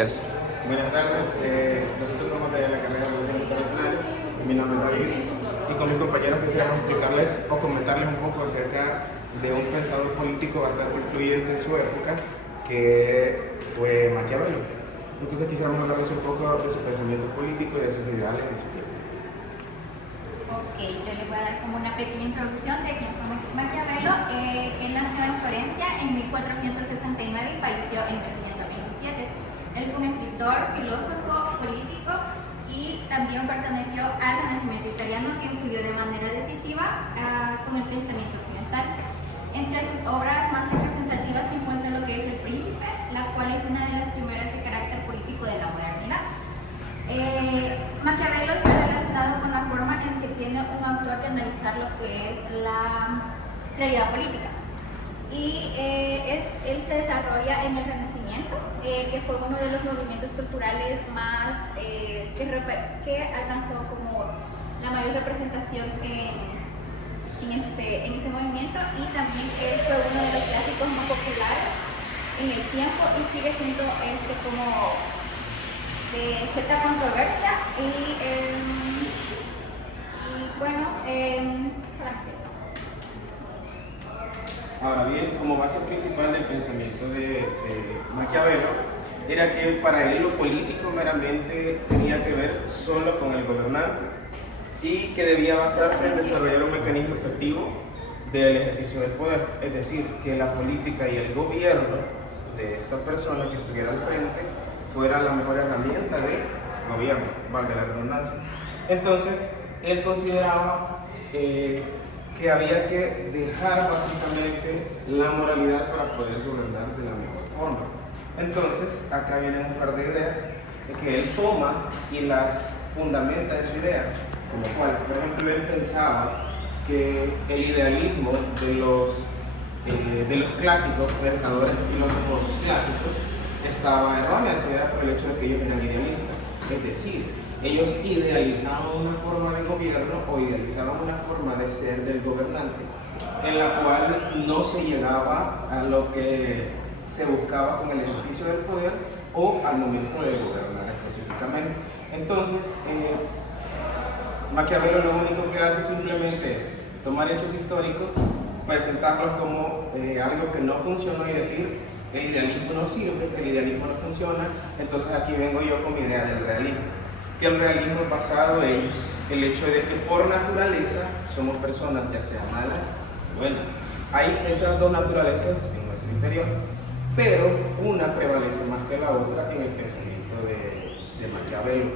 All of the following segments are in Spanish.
Buenas tardes, nosotros somos de la carrera de Relaciones Internacionales, mi nombre es David y con mis compañeros quisiéramos explicarles o comentarles un poco acerca de un pensador político bastante influyente en su época que fue Maquiavelo. Entonces quisiéramos hablarles un poco de su pensamiento político y de sus ideales en su tiempo. Ok, yo les voy a dar como una pequeña introducción de quién fue Maquiavelo. Él nació en Florencia en 1469 y falleció en 1527. Él fue un escritor, filósofo, político y también perteneció al Renacimiento italiano, que influyó de manera decisiva con el pensamiento occidental. Entre sus obras más representativas se encuentra lo que es El Príncipe, la cual es una de las primeras de carácter político de la modernidad. Maquiavelo está relacionado con la forma en que tiene un autor de analizar lo que es la realidad política. Y él se desarrolla en el Renacimiento, que fue uno de los movimientos culturales más que alcanzó como la mayor representación en ese movimiento, y también él fue uno de los clásicos más populares en el tiempo y sigue siendo como de cierta controversia y bueno, solamente eso. Ahora bien, como base principal del pensamiento de Maquiavelo era que para él lo político meramente tenía que ver solo con el gobernante y que debía basarse en desarrollar un mecanismo efectivo del ejercicio del poder, es decir, que la política y el gobierno de esta persona que estuviera al frente fuera la mejor herramienta de gobierno, valga la redundancia. Entonces, él consideraba que había que dejar básicamente la moralidad para poder gobernar de la mejor forma. Entonces, acá vienen un par de ideas que él toma y las fundamenta en su idea, como cual, por ejemplo, él pensaba que el idealismo de los clásicos, pensadores y filósofos clásicos, estaba errónea por el hecho de que ellos eran idealistas, es decir, ellos idealizaban una forma de gobierno o idealizaban una forma de ser del gobernante en la cual no se llegaba a lo que se buscaba con el ejercicio del poder o al momento de gobernar específicamente. Entonces, Maquiavelo lo único que hace simplemente es tomar hechos históricos, presentarlos como algo que no funcionó y decir: el idealismo no sirve, el idealismo no funciona. Entonces aquí vengo yo con mi idea del realismo, que el realismo es basado en el hecho de que por naturaleza somos personas, ya sean malas o buenas. Hay esas dos naturalezas en nuestro interior, pero una prevalece más que la otra en el pensamiento de Maquiavelo.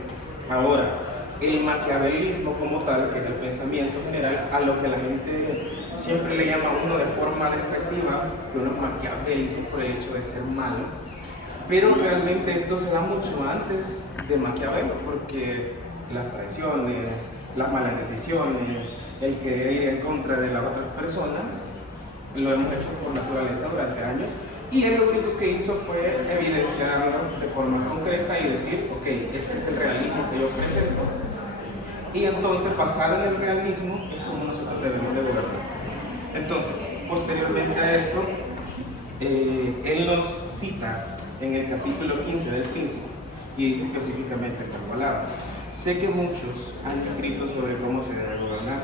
Ahora, el maquiavelismo como tal, que es el pensamiento general, a lo que la gente siempre le llama a uno de forma despectiva, que uno es maquiavélico por el hecho de ser malo, pero realmente esto se da mucho antes de Maquiavelo, porque las traiciones, las malas decisiones, el querer ir en contra de las otras personas, lo hemos hecho por naturaleza durante años, y él lo único que hizo fue evidenciarlo de forma concreta y decir: ok, este es el realismo que yo presento, y entonces basado en el realismo es como nosotros debemos de gobernar. Entonces, posteriormente a esto, él nos cita en el capítulo 15 del Príncipe y dice específicamente estas palabras: sé que muchos han escrito sobre cómo se debe gobernar,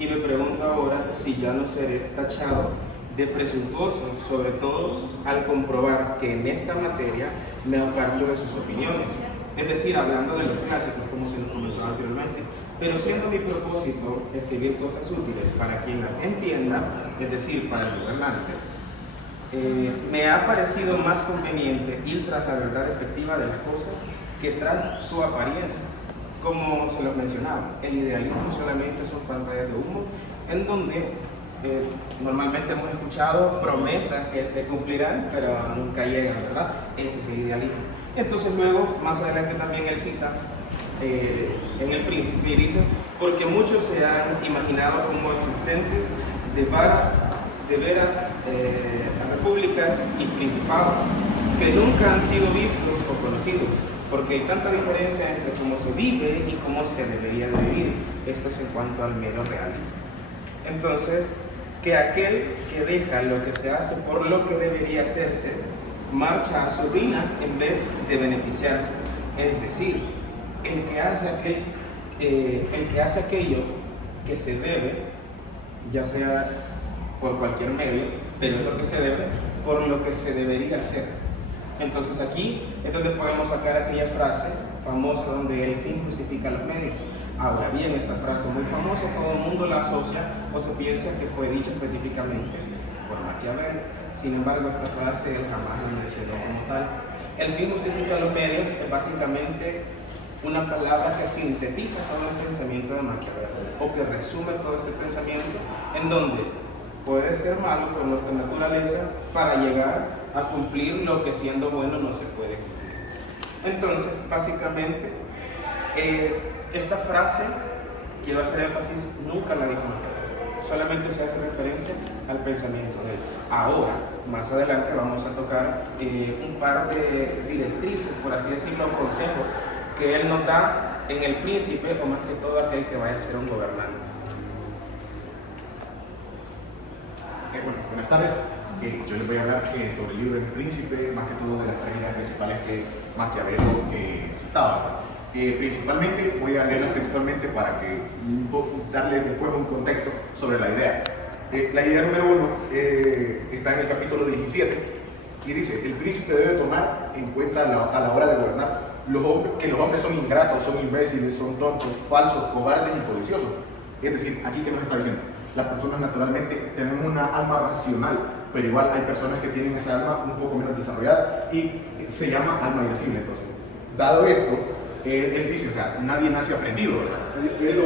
y me pregunto ahora si ya no seré tachado de presuntuoso, sobre todo al comprobar que en esta materia me aparto de sus opiniones. Es decir, hablando de los clásicos, como se nos comenzó anteriormente, pero siendo mi propósito escribir cosas útiles para quien las entienda, es decir, para el gobernante, me ha parecido más conveniente ir tras la verdad efectiva de las cosas que tras su apariencia. Como se los mencionaba, el idealismo solamente son pantallas de humo en donde normalmente hemos escuchado promesas que se cumplirán, pero nunca llegan, ¿verdad? Ese es el idealismo. Entonces luego, más adelante también él cita en El Príncipe y dice: porque muchos se han imaginado como existentes de veras repúblicas y principados que nunca han sido vistos o conocidos, porque hay tanta diferencia entre cómo se vive y cómo se debería de vivir. Esto es en cuanto al mero realismo. Entonces, que aquel que deja lo que se hace por lo que debería hacerse marcha a su ruina en vez de beneficiarse. Es decir, el que hace aquello que se debe, ya sea por cualquier medio, pero es lo que se debe, por lo que se debería hacer. Entonces aquí es donde podemos sacar aquella frase famosa donde el fin justifica los medios. Ahora bien, esta frase muy famosa, todo el mundo la asocia o se piensa que fue dicha específicamente por Maquiavelo. Sin embargo, esta frase él jamás la mencionó como tal. El fin justifica los medios es básicamente una palabra que sintetiza todo el pensamiento de Maquiavelo, o que resume todo este pensamiento, en donde puede ser malo por nuestra naturaleza para llegar a cumplir lo que siendo bueno no se puede cumplir. Entonces, básicamente, esta frase, quiero hacer énfasis, nunca la dijo Maquiavelo, solamente se hace referencia al pensamiento de él. Ahora, más adelante vamos a tocar un par de directrices, por así decirlo, consejos que él nos da en El Príncipe, o más que todo aquel que vaya a ser un gobernante. Bueno, buenas tardes. Yo les voy a hablar sobre el libro El Príncipe, más que todo de las tres ideas principales que Maquiavelo citaba. Principalmente voy a leerlas textualmente para que darle después un contexto sobre la idea. La idea número 1 está en el capítulo 17 y dice: el príncipe debe tomar en cuenta a la hora de gobernar que los hombres son ingratos, son imbéciles, son tontos, falsos, cobardes y codiciosos. Es decir, aquí que nos está diciendo, las personas naturalmente tenemos una alma racional, pero igual hay personas que tienen esa alma un poco menos desarrollada y se llama alma irascible. Entonces, dado esto, él dice, o sea, nadie nace aprendido, ¿verdad? Él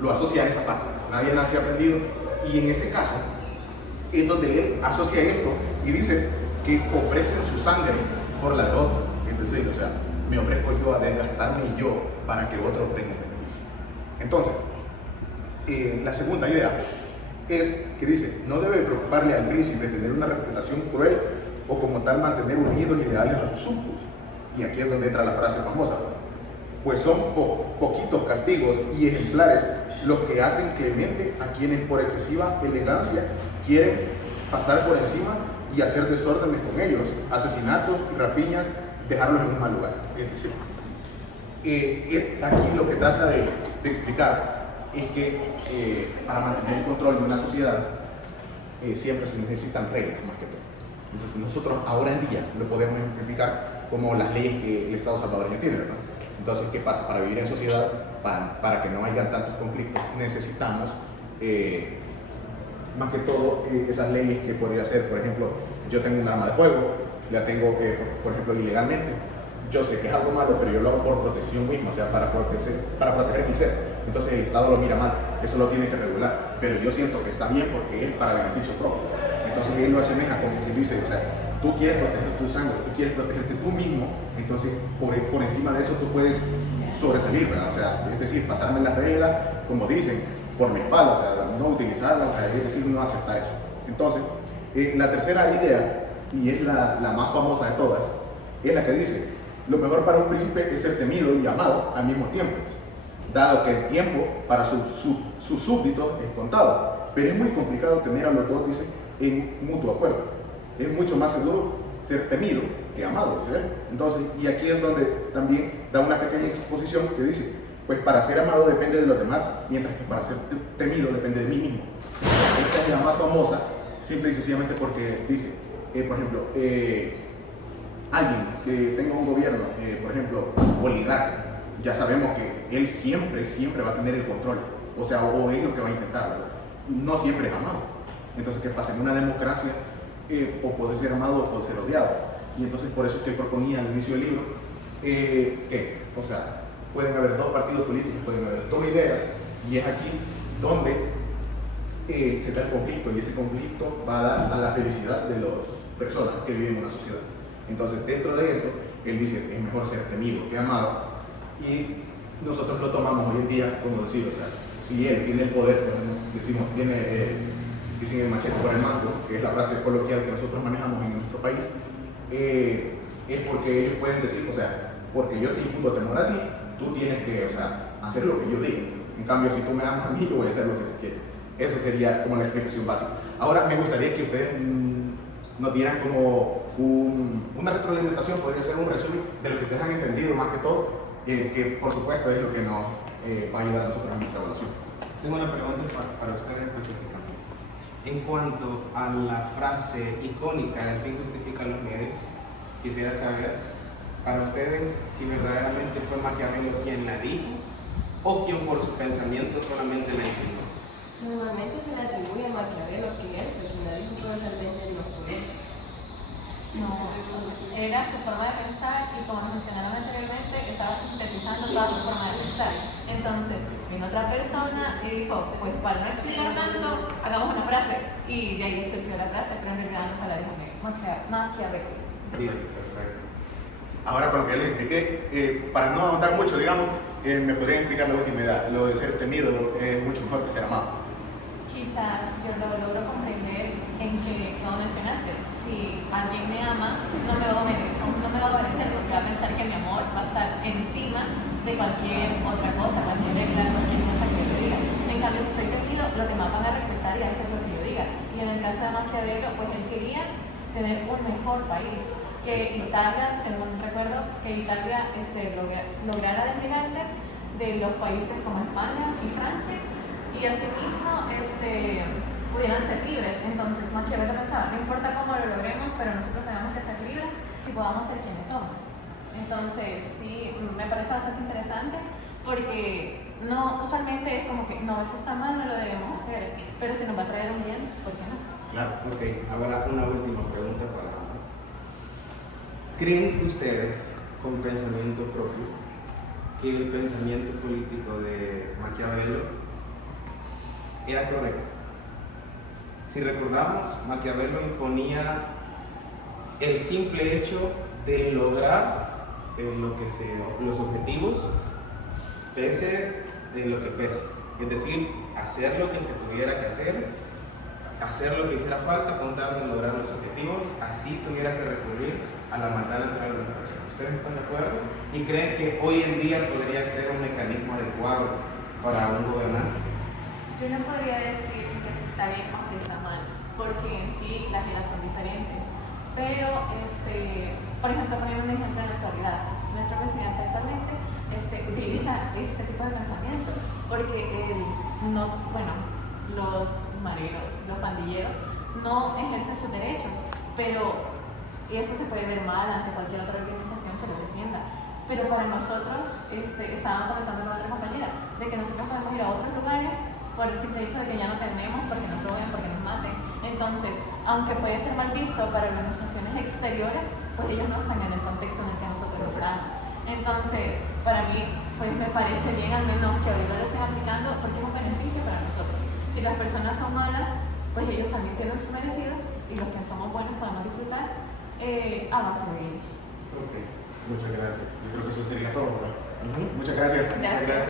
lo asocia a esa parte, nadie nace aprendido, y en ese caso es donde él asocia esto y dice que ofrecen su sangre por la de otro. Es decir, o sea, me ofrezco yo a desgastarme yo para que otro obtenga un beneficio. Entonces, la segunda idea es que dice, no debe preocuparle al príncipe tener una reputación cruel o como tal mantener unidos y leales a sus súbditos. Y aquí es donde entra la frase famosa, pues son poquitos castigos y ejemplares los que hacen clemente a quienes por excesiva elegancia quieren pasar por encima y hacer desórdenes con ellos, asesinatos y rapiñas, dejarlos en un mal lugar. Es decir, es aquí lo que trata de explicar es que para mantener el control de una sociedad siempre se necesitan reglas más que todo. Entonces nosotros ahora en día lo podemos ejemplificar como las leyes que el Estado salvadoreño tiene, ¿verdad? Entonces, ¿qué pasa? Para vivir en sociedad, para que no haya tantos conflictos, necesitamos más que todo esas leyes que podría ser, por ejemplo, yo tengo un arma de fuego, la tengo, por ejemplo, ilegalmente. Yo sé que es algo malo, pero yo lo hago por protección misma, o sea, para proteger mi ser. Entonces el Estado lo mira mal, eso lo tiene que regular, pero yo siento que está bien porque es para beneficio propio. Entonces él lo asemeja como que dice, o sea, tú quieres proteger tu sangre, tú quieres protegerte tú mismo, entonces por encima de eso tú puedes sobresalir, ¿verdad? O sea, es decir, pasarme las reglas, como dicen, por mi espalda, o sea, no utilizarlas, o sea, es decir, no aceptar eso. Entonces, la tercera idea, y es la más famosa de todas, es la que dice, lo mejor para un príncipe es ser temido y amado al mismo tiempo, dado que el tiempo para sus súbditos es contado, pero es muy complicado tener a los dos, dice, en mutuo acuerdo. Es mucho más seguro ser temido que amado, ¿sí? Entonces, y aquí es donde también da una pequeña exposición que dice, pues para ser amado depende de los demás, mientras que para ser temido depende de mí mismo. Esta es la más famosa, simple y sencillamente porque dice, por ejemplo, alguien que tenga un gobierno, por ejemplo, oligarca, ya sabemos que él siempre va a tener el control, o sea, o es lo que va a intentar, ¿verdad? No siempre es amado. Entonces, ¿qué pasa? En una democracia, o puede ser amado o puede ser odiado. Y entonces, por eso es que proponía al inicio del libro, o sea, pueden haber dos partidos políticos, pueden haber dos ideas, y es aquí donde se da el conflicto, y ese conflicto va a dar a la felicidad de las personas que viven en una sociedad. Entonces, dentro de esto, él dice, es mejor ser temido que amado, y nosotros lo tomamos hoy en día como decir, o sea, si él tiene el poder, decimos, dicen el machete por el mango, que es la frase coloquial que nosotros manejamos en nuestro país, es porque ellos pueden decir, o sea, porque yo te infundo temor a ti, tú tienes que, o sea, hacer lo que yo digo. En cambio, si tú me amas a mí, yo voy a hacer lo que tú quieres. Eso sería como la explicación básica. Ahora, me gustaría que ustedes nos dieran como una retroalimentación, podría ser un resumen de lo que ustedes han entendido más que todo, que por supuesto es lo que nos va a ayudar a nosotros en nuestra evaluación. Tengo una pregunta para ustedes específicamente. En cuanto a la frase icónica, el fin justifica los medios, quisiera saber para ustedes si verdaderamente fue Maquiavelo quien la dijo o quien por su pensamiento solamente la insinuó. Normalmente se le atribuye a Maquiavelo que él fue quien la dijo totalmente de los poderes. No, era su forma de pensar y como nos mencionaron anteriormente, estaba sintetizando toda su forma de pensar. Entonces, vino otra persona y dijo, pues para no explicar tanto, hagamos una frase. Y de ahí surgió la frase, pero en realidad no la dijo Maquiavelo. Bien, perfecto. Ahora, con lo que ya les expliqué, para no ahondar mucho, digamos, me podrían explicar la última idea. Lo de ser temido es mucho mejor que ser amado. Quizás yo lo logro comprender en que, como mencionaste, si alguien me ama, no me va a obedecer porque va a pensar que mi amor va a estar encima de cualquier otra cosa, cualquier regla, cualquier cosa que yo diga. En cambio, si soy temido, los demás van a respetar y hacer lo que yo diga. Y en el caso de Maquiavelo, pues él quería tener un mejor país, que Italia, según recuerdo, que Italia lograra desligarse de los países como España y Francia y asimismo pudieran ser libres. Entonces Maquiavelo pensaba, no importa cómo lo logremos, pero nosotros tenemos que ser libres y podamos ser quienes somos. Entonces sí, me parece bastante interesante porque no, usualmente es como que no, eso está mal, no lo debemos hacer, pero si nos va a traer un bien, ¿por qué no? Claro, ok. Ahora una última pregunta para ambas. ¿Creen ustedes, con pensamiento propio, que el pensamiento político de Maquiavelo era correcto? Si recordamos, Maquiavelo imponía el simple hecho de lograr los objetivos, pese de lo que pese. Es decir, hacer lo que se tuviera que hacer lo que hiciera falta con tal de lograr los objetivos, así tuviera que recurrir a la maldad natural de la persona. ¿Ustedes están de acuerdo? ¿Y creen que hoy en día podría ser un mecanismo adecuado para un gobernante? Yo no podría decir que si está bien o si está mal, porque en sí las ideas son diferentes. Pero, por ejemplo, ponemos un ejemplo en la actualidad. Nuestro presidente actualmente utiliza este tipo de pensamiento porque los mareros, los pandilleros, no ejercen sus derechos, pero eso se puede ver mal ante cualquier otra organización que lo defienda. Pero para nosotros, estaba comentando la otra compañera, de que nosotros podemos ir a otros lugares por el simple hecho de que ya no tenemos, porque nos roben, porque nos maten. Entonces, aunque puede ser mal visto para organizaciones exteriores, pues ellos no están en el contexto en el que nosotros estamos. Entonces, para mí, pues me parece bien al menos que ahorita lo estén aplicando porque es un beneficio para nosotros. Si las personas son malas, pues ellos también tienen su merecido y los que somos buenos podemos disfrutar a base de ellos. Ok, muchas gracias. Yo creo que eso sería todo, ¿verdad? Muchas gracias. Gracias.